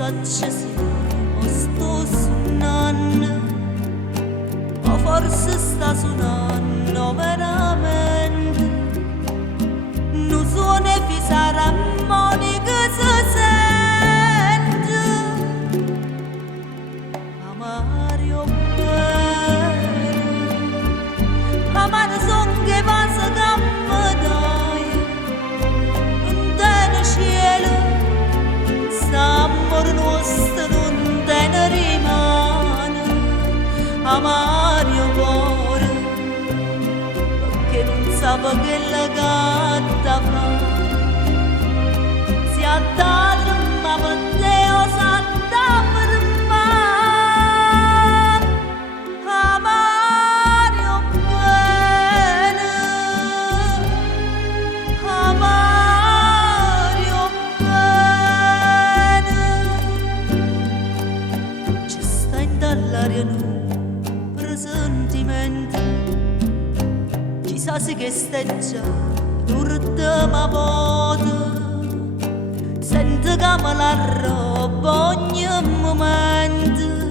accesi o sto suonando, o forse sta suonando veramente. Non suona e fi sarà armonica si sente. Amario bene, amare son che passa che mi dai, non tiene cielo, s'amore nostro non tiene rimane. Amario cuore, perché non sa che la gatta fa, si attadra ma per te o s'atta per me. Amario bene, Amario bene, ci sta in dall'aria nu presentimento, ci sa si che steggia l'ultima volta, sente che me la roba ogni momento.